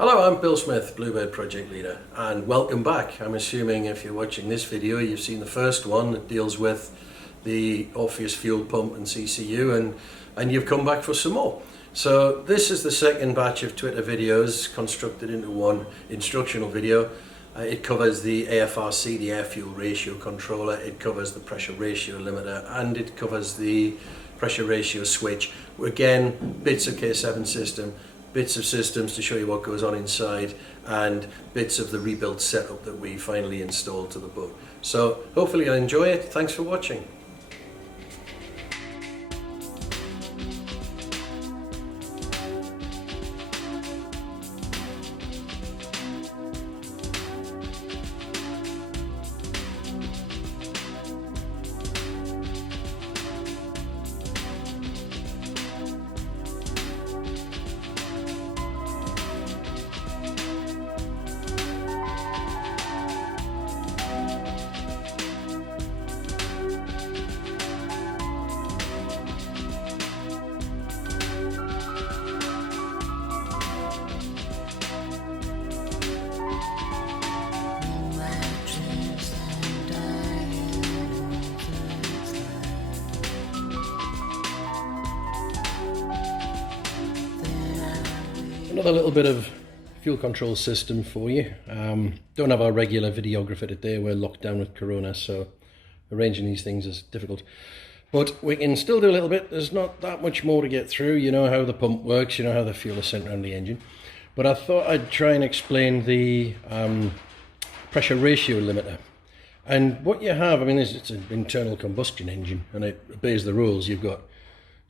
Hello, I'm Bill Smith, Bluebird Project Leader, and welcome back. I'm assuming if you're watching this video, you've seen the first one that deals with the Orpheus fuel pump and CCU, and you've come back for some more. So this is the second batch of Twitter videos constructed into one instructional video. It covers the AFRC, the air fuel ratio controller, it covers the pressure ratio limiter, and it covers the pressure ratio switch. Again, bits of K7 system, bits of systems to show you what goes on inside, and bits of the rebuilt setup that we finally installed to the boat. So hopefully you'll enjoy it. Thanks for watching. Another little bit of fuel control system for you. Don't have our regular videographer today, we're locked down with Corona, so arranging these things is difficult. But we can still do a little bit. There's not that much more to get through. You know how the pump works, you know how the fuel is sent around the engine. But I thought I'd try and explain the pressure ratio limiter. And what you have, I mean, it's an internal combustion engine and it obeys the rules. You've got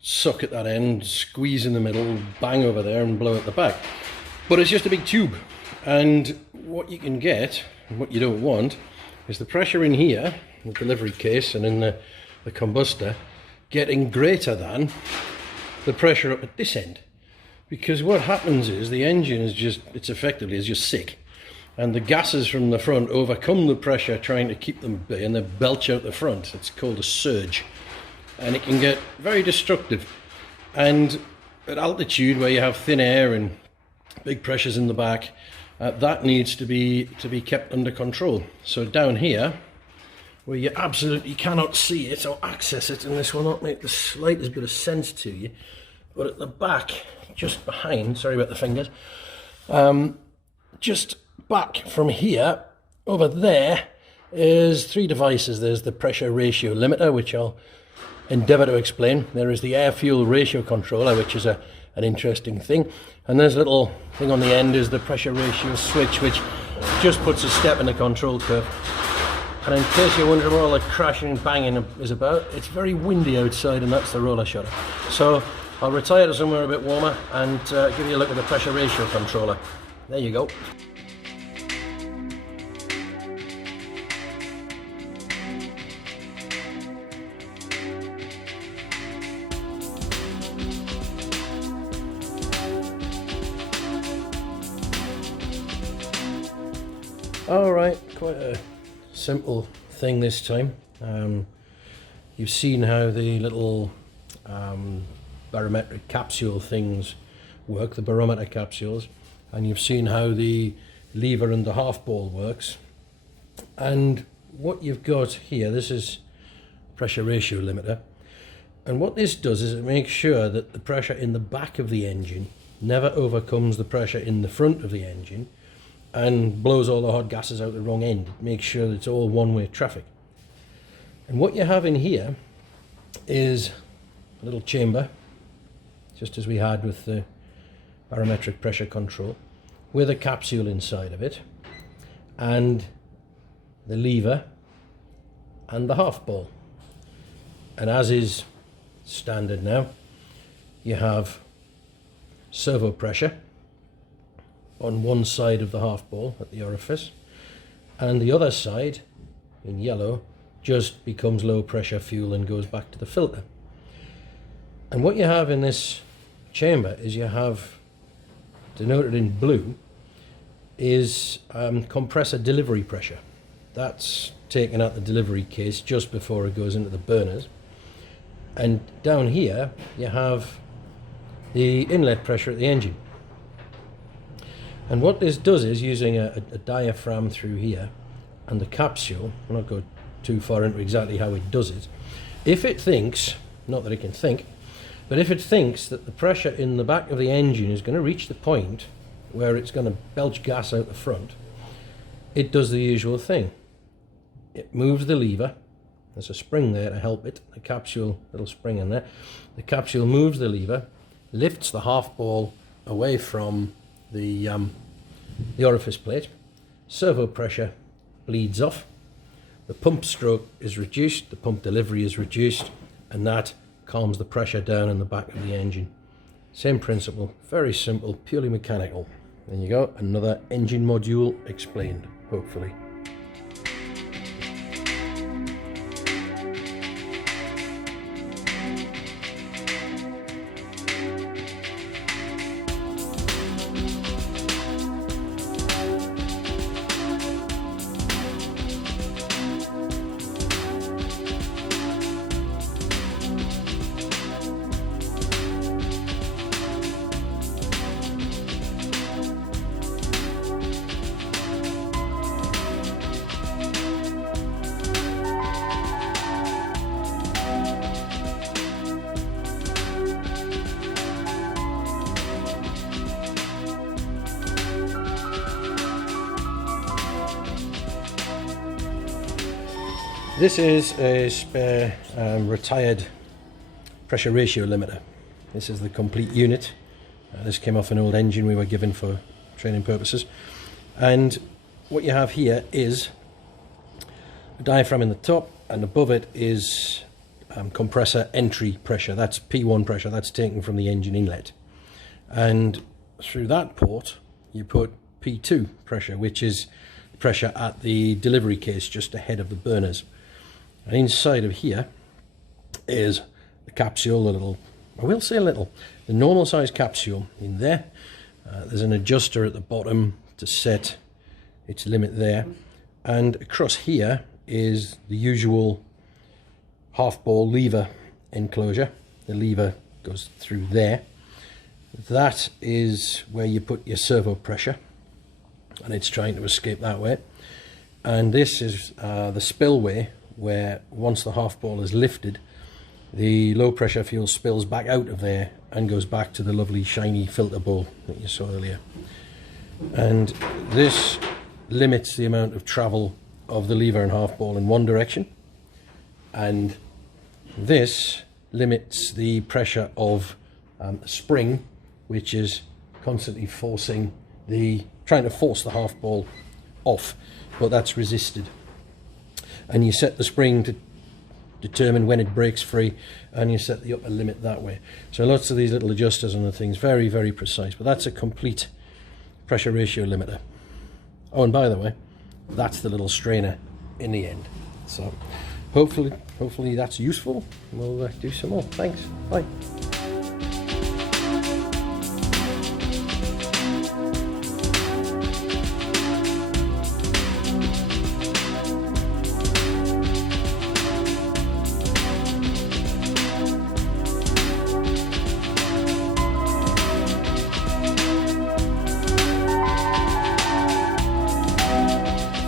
suck at that end, squeeze in the middle, bang over there and blow at the back. But it's just a big tube, and what you can get, and what you don't want, is the pressure in here, the delivery case and in the combustor, getting greater than the pressure up at this end. Because what happens is the engine is just sick, and the gases from the front overcome the pressure trying to keep them at bay, and they belch out the front. It's called a surge. And it can get very destructive. And at altitude where you have thin air and big pressures in the back, that needs to be kept under control. So down here, where you absolutely cannot see it or access it, and this will not make the slightest bit of sense to you, but at the back, just behind, sorry about the fingers, just back from here, over there, is three devices. There's the pressure ratio limiter, which I'll endeavour to explain. There is the air fuel ratio controller, which is an interesting thing, and there's a little thing on the end is the pressure ratio switch, which just puts a step in the control curve. And in case you're wondering what all the crashing and banging is about, it's very windy outside, and that's the roller shutter. So I'll retire to somewhere a bit warmer and give you a look at the pressure ratio controller. There you go. Alright, quite a simple thing this time. You've seen how the little barometric capsule things work, the barometer capsules, and you've seen how the lever and the half ball works. And what you've got here, this is pressure ratio limiter, and what this does is it makes sure that the pressure in the back of the engine never overcomes the pressure in the front of the engine and blows all the hot gases out the wrong end. It makes sure that it's all one-way traffic. And what you have in here is a little chamber, just as we had with the barometric pressure control, with a capsule inside of it, and the lever and the half ball. And as is standard now, you have servo pressure on one side of the half ball at the orifice, and the other side, in yellow, just becomes low pressure fuel and goes back to the filter. And what you have in this chamber is you have, denoted in blue, is compressor delivery pressure. That's taken out the delivery case just before it goes into the burners. And down here you have the inlet pressure at the engine. And what this does is, using a diaphragm through here and the capsule, I'm not going too far into exactly how it does it, if it thinks, not that it can think, but if it thinks that the pressure in the back of the engine is going to reach the point where it's going to belch gas out the front, it does the usual thing. It moves the lever. There's a spring there to help it, a capsule, little spring in there. The capsule moves the lever, lifts the half ball away from the orifice plate, servo pressure bleeds off, the pump stroke is reduced, the pump delivery is reduced, and that calms the pressure down in the back of the engine. Same principle, very simple, purely mechanical. There you go, another engine module explained, hopefully. This is a spare retired pressure ratio limiter. This is the complete unit. This came off an old engine we were given for training purposes. And what you have here is a diaphragm in the top, and above it is compressor entry pressure. That's P1 pressure, that's taken from the engine inlet. And through that port you put P2 pressure, which is pressure at the delivery case just ahead of the burners. And inside of here is the capsule, the normal size capsule in there. There's an adjuster at the bottom to set its limit there. And across here is the usual half ball lever enclosure. The lever goes through there. That is where you put your servo pressure, and it's trying to escape that way. And this is the spillway, where once the half ball is lifted, the low pressure fuel spills back out of there and goes back to the lovely shiny filter bowl that you saw earlier. And this limits the amount of travel of the lever and half ball in one direction, and this limits the pressure of a spring, which is constantly trying to force the half ball off, but that's resisted. And you set the spring to determine when it breaks free, and you set the upper limit that way. So lots of these little adjusters and the things, very, very precise, but that's a complete pressure ratio limiter. Oh, and by the way, that's the little strainer in the end. So hopefully that's useful. We'll do some more. Thanks. Bye.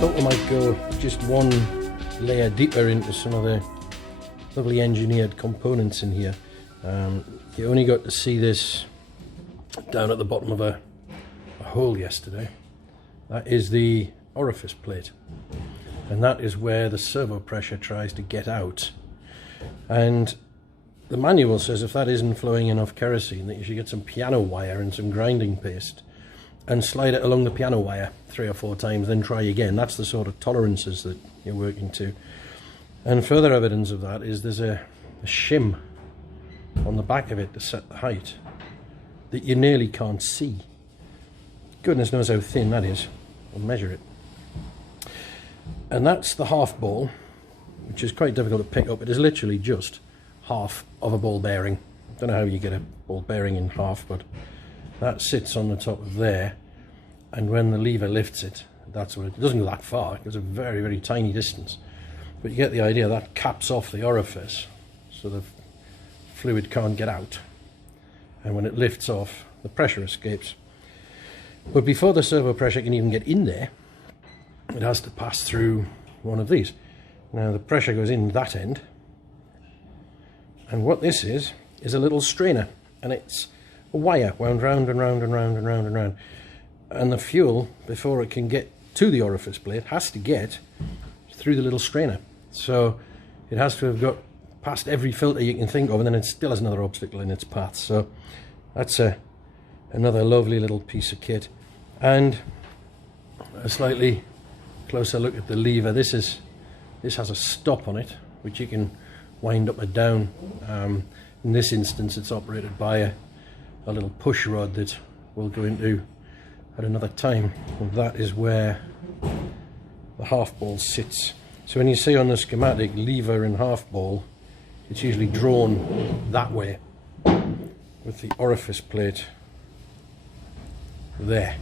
Thought we might go just one layer deeper into some of the lovely engineered components in here. You only got to see this down at the bottom of a hole yesterday. That is the orifice plate, and that is where the servo pressure tries to get out. And the manual says if that isn't flowing enough kerosene, that you should get some piano wire and some grinding paste and slide it along the piano wire 3 or 4 times, then try again. That's the sort of tolerances that you're working to. And further evidence of that is there's a shim on the back of it to set the height that you nearly can't see. Goodness knows how thin that is. I'll measure it. And that's the half ball, which is quite difficult to pick up. It is literally just half of a ball bearing. I don't know how you get a ball bearing in half, but that sits on the top of there, and when the lever lifts it, that's what it doesn't go that far. It goes a very, very tiny distance, but you get the idea. That caps off the orifice so the fluid can't get out, and when it lifts off, the pressure escapes. But before the servo pressure can even get in there, it has to pass through one of these. Now the pressure goes in that end, and what this is a little strainer, and it's a wire wound round and round and round and round and round. And the fuel, before it can get to the orifice plate, has to get through the little strainer. So it has to have got past every filter you can think of, and then it still has another obstacle in its path. So that's another lovely little piece of kit. And a slightly closer look at the lever. This has a stop on it, which you can wind up and down. In this instance, it's operated by a little push rod that we'll go into at another time, and that is where the half ball sits. So when you see on the schematic lever and half ball, it's usually drawn that way with the orifice plate there,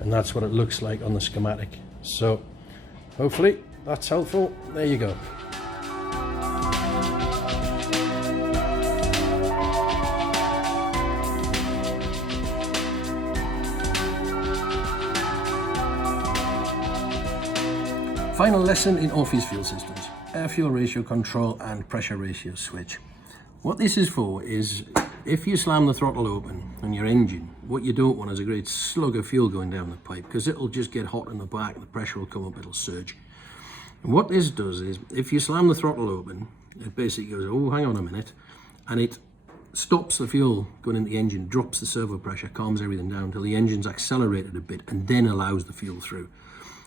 and that's what it looks like on the schematic. So hopefully that's helpful. There you go. Final lesson in Orpheus fuel systems: air fuel ratio control and pressure ratio switch. What this is for is, if you slam the throttle open on your engine, what you don't want is a great slug of fuel going down the pipe, because it'll just get hot in the back and the pressure will come up, it'll surge. And what this does is, if you slam the throttle open, it basically goes, oh, hang on a minute, and it stops the fuel going in the engine, drops the servo pressure, calms everything down until the engine's accelerated a bit, and then allows the fuel through.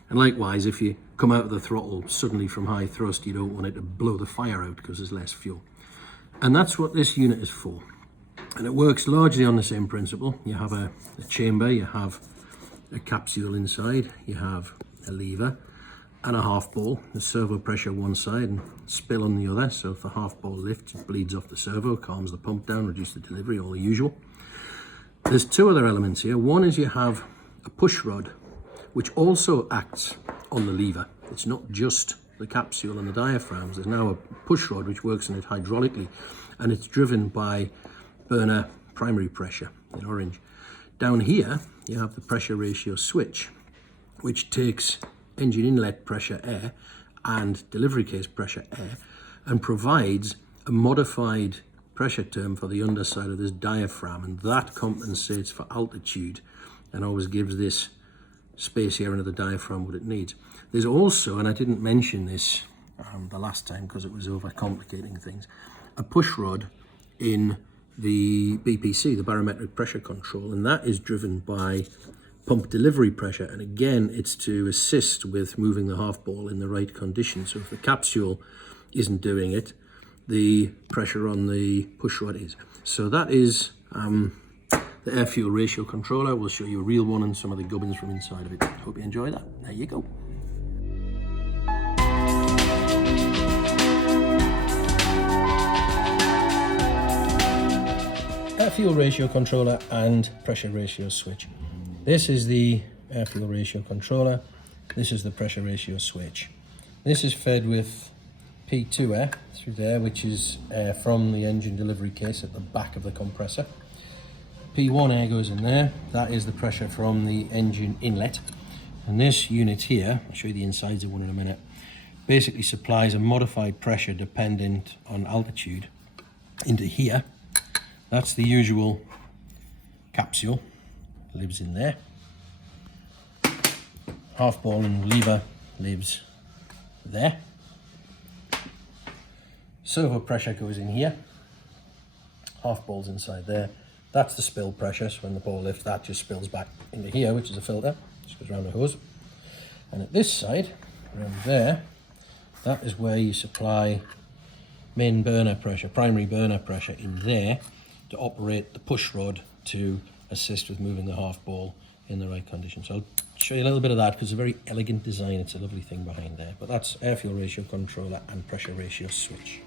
And likewise, if you come out of the throttle suddenly from high thrust, you don't want it to blow the fire out because there's less fuel. And that's what this unit is for. And it works largely on the same principle. You have a chamber, you have a capsule inside, you have a lever and a half ball, the servo pressure one side and spill on the other. So if the half ball lifts, it bleeds off the servo, calms the pump down, reduces the delivery, all the usual. There's two other elements here. One is you have a push rod, which also acts on the lever. It's not just the capsule and the diaphragms. There's now a push rod which works on it hydraulically, and it's driven by burner primary pressure in orange. Down here you have the pressure ratio switch, which takes engine inlet pressure air and delivery case pressure air and provides a modified pressure term for the underside of this diaphragm, and that compensates for altitude and always gives this space here under the diaphragm what it needs. There's also, and I didn't mention this the last time because it was overcomplicating things, a push rod in the BPC, the barometric pressure control, and that is driven by pump delivery pressure, and again it's to assist with moving the half ball in the right condition. So if the capsule isn't doing it, the pressure on the push rod is. So that is the air fuel ratio controller. We'll show you a real one and some of the gubbins from inside of it. Hope you enjoy that. There you go. Air fuel ratio controller and pressure ratio switch. This is the air fuel ratio controller. This is the pressure ratio switch. This is fed with P2 air through there, which is air from the engine delivery case at the back of the compressor. P1 air goes in there. That is the pressure from the engine inlet. And this unit here, I'll show you the insides of one in a minute, basically supplies a modified pressure dependent on altitude into here. That's the usual capsule, lives in there. Half ball and lever lives there. Servo pressure goes in here. Half ball's inside there. That's the spill pressure, so when the ball lifts, that just spills back into here, which is a filter, just goes around the hose. And at this side, around there, that is where you supply main burner pressure, primary burner pressure in there to operate the push rod to assist with moving the half ball in the right condition. So I'll show you a little bit of that because it's a very elegant design. It's a lovely thing behind there. But that's air fuel ratio controller and pressure ratio switch.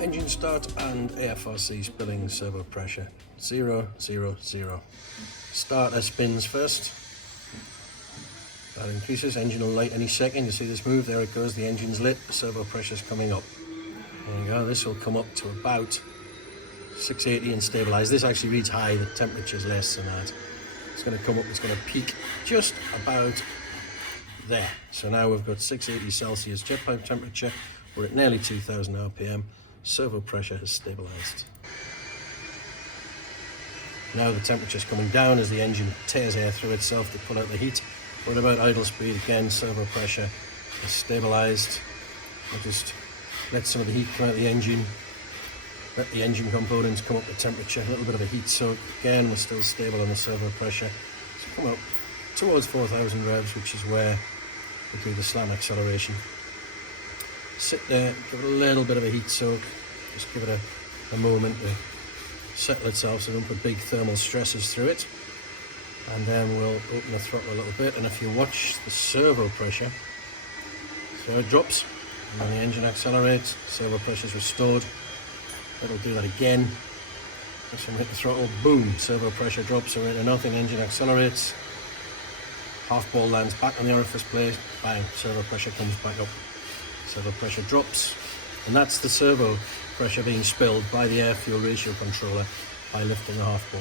Engine start and AFRC spilling servo pressure 0, 0, 0. Starter spins first. That increases, engine will light any second. You see this move, there it goes, the engine's lit, the servo pressure's coming up. There you go, this will come up to about 680 and stabilize. This actually reads high, the temperature's less than that. It's going to come up, it's going to peak just about there. So now we've got 680 Celsius jet pipe temperature, we're at nearly 2000 RPM, servo pressure has stabilized. Now the temperature's coming down as the engine tears air through itself to pull out the heat. We're at about idle speed again, servo pressure is stabilized. We'll just let some of the heat come out of the engine, let the engine components come up to temperature, a little bit of a heat soak. Again, we're still stable on the servo pressure. So come up towards 4000 revs, which is where we do the slam acceleration. Sit there, give it a little bit of a heat soak, just give it a moment to settle itself so don't put big thermal stresses through it. And then we'll open the throttle a little bit, and if you watch the servo pressure, so it drops, and then the engine accelerates, servo pressure is restored. It'll do that again. As we hit the throttle, boom, servo pressure drops away to nothing, engine accelerates, half ball lands back on the orifice plate, bang, servo pressure comes back up, servo pressure drops, and that's the servo pressure being spilled by the air fuel ratio controller by lifting the half ball.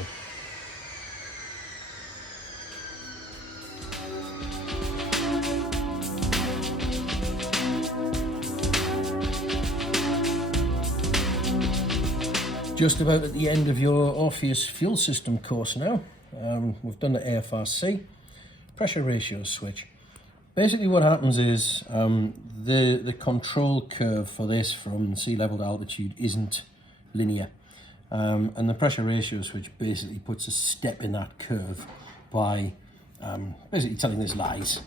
Just about at the end of your Orpheus fuel system course now. We've done the AFRC pressure ratio switch. Basically what happens is the control curve for this from sea level to altitude isn't linear, and the pressure ratio switch basically puts a step in that curve by basically telling this lies,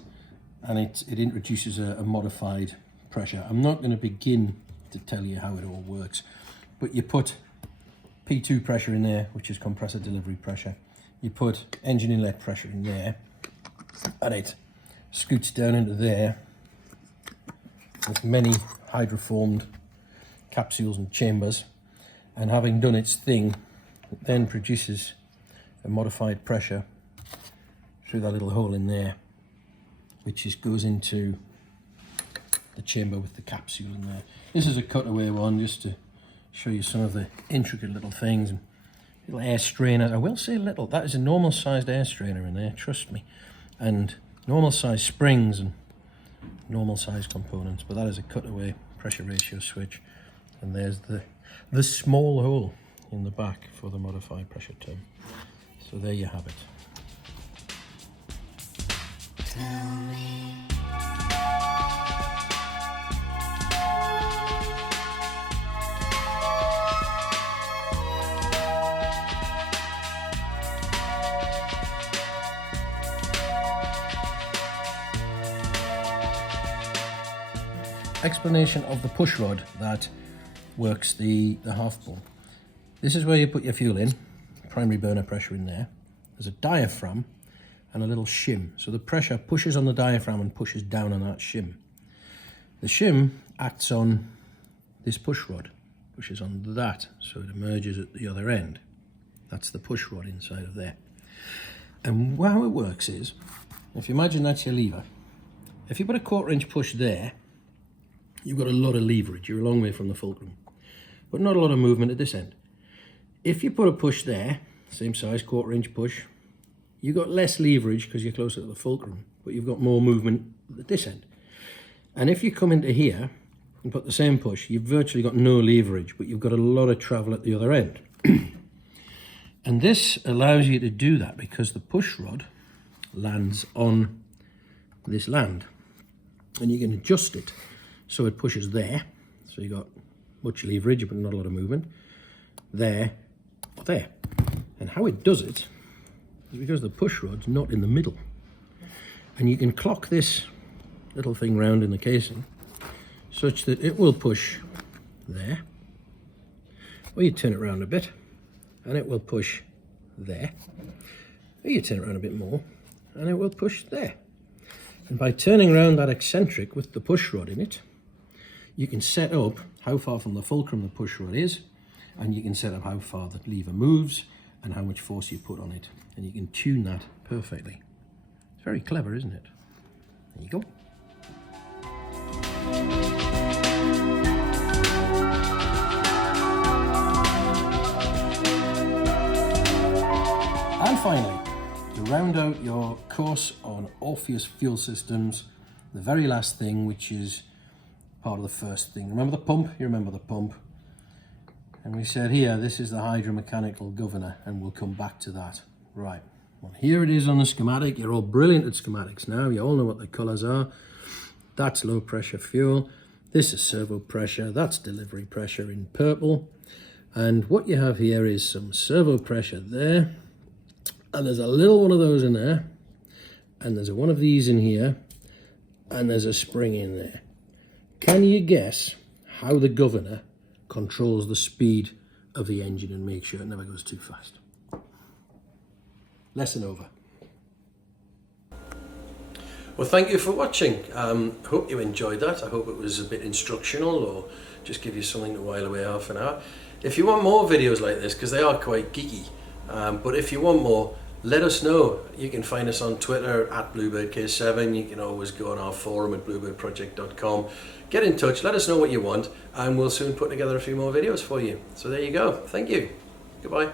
and it introduces a modified pressure. I'm not going to begin to tell you how it all works, but you put P2 pressure in there, which is compressor delivery pressure. You put engine inlet pressure in there, and it scoots down into there with many hydroformed capsules and chambers, and having done its thing, it then produces a modified pressure through that little hole in there, which goes into the chamber with the capsule in there. This is a cutaway one just to show you some of the intricate little things. And little air strainer, I will say little, that is a normal sized air strainer in there, trust me, and normal sized springs and normal sized components, but that is a cutaway pressure ratio switch, and there's the small hole in the back for the modified pressure term. So there you have it. Tell me. Explanation of the push rod that works the half ball. This is where you put your fuel in, primary burner pressure in there. There's a diaphragm and a little shim. So the pressure pushes on the diaphragm and pushes down on that shim. The shim acts on this push rod, pushes on that, so it emerges at the other end. That's the push rod inside of there. And how it works is, if you imagine that's your lever, if you put a 1/4 inch push there, you've got a lot of leverage, you're a long way from the fulcrum, but not a lot of movement at this end. If you put a push there, same size, 1/4 inch push, you've got less leverage because you're closer to the fulcrum, but you've got more movement at this end. And if you come into here and put the same push, you've virtually got no leverage, but you've got a lot of travel at the other end. And this allows you to do that because the push rod lands on this land, and you can adjust it so it pushes there, so you've got much leverage but not a lot of movement, there, or there. And how it does it is because the push rod's not in the middle, and you can clock this little thing round in the casing such that it will push there, or you turn it around a bit and it will push there, or you turn it around a bit more and it will push there. And by turning around that eccentric with the push rod in it, you can set up how far from the fulcrum the push rod is, and you can set up how far the lever moves and how much force you put on it, and you can tune that perfectly. It's very clever, isn't it? There you go. And finally, to round out your course on Orpheus fuel systems, the very last thing, which is part of the first thing. Remember the pump? You remember the pump. And we said here, this is the hydromechanical governor, and we'll come back to that. Right, well, here it is on the schematic. You're all brilliant at schematics now. You all know what the colours are. That's low pressure fuel. This is servo pressure. That's delivery pressure in purple. And what you have here is some servo pressure there. And there's a little one of those in there. And there's one of these in here. And there's a spring in there. Can you guess how the governor controls the speed of the engine and makes sure it never goes too fast? Lesson over. Well, thank you for watching. Hope you enjoyed that. I hope it was a bit instructional or just give you something to while away half an hour. If you want more videos like this, because they are quite geeky, but if you want more, let us know. You can find us on Twitter at BluebirdK7. You can always go on our forum at bluebirdproject.com. Get in touch, let us know what you want, and we'll soon put together a few more videos for you. So there you go. Thank you. Goodbye.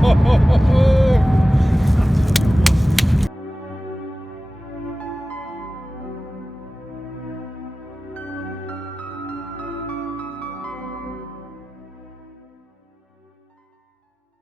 Ho ho ho ho!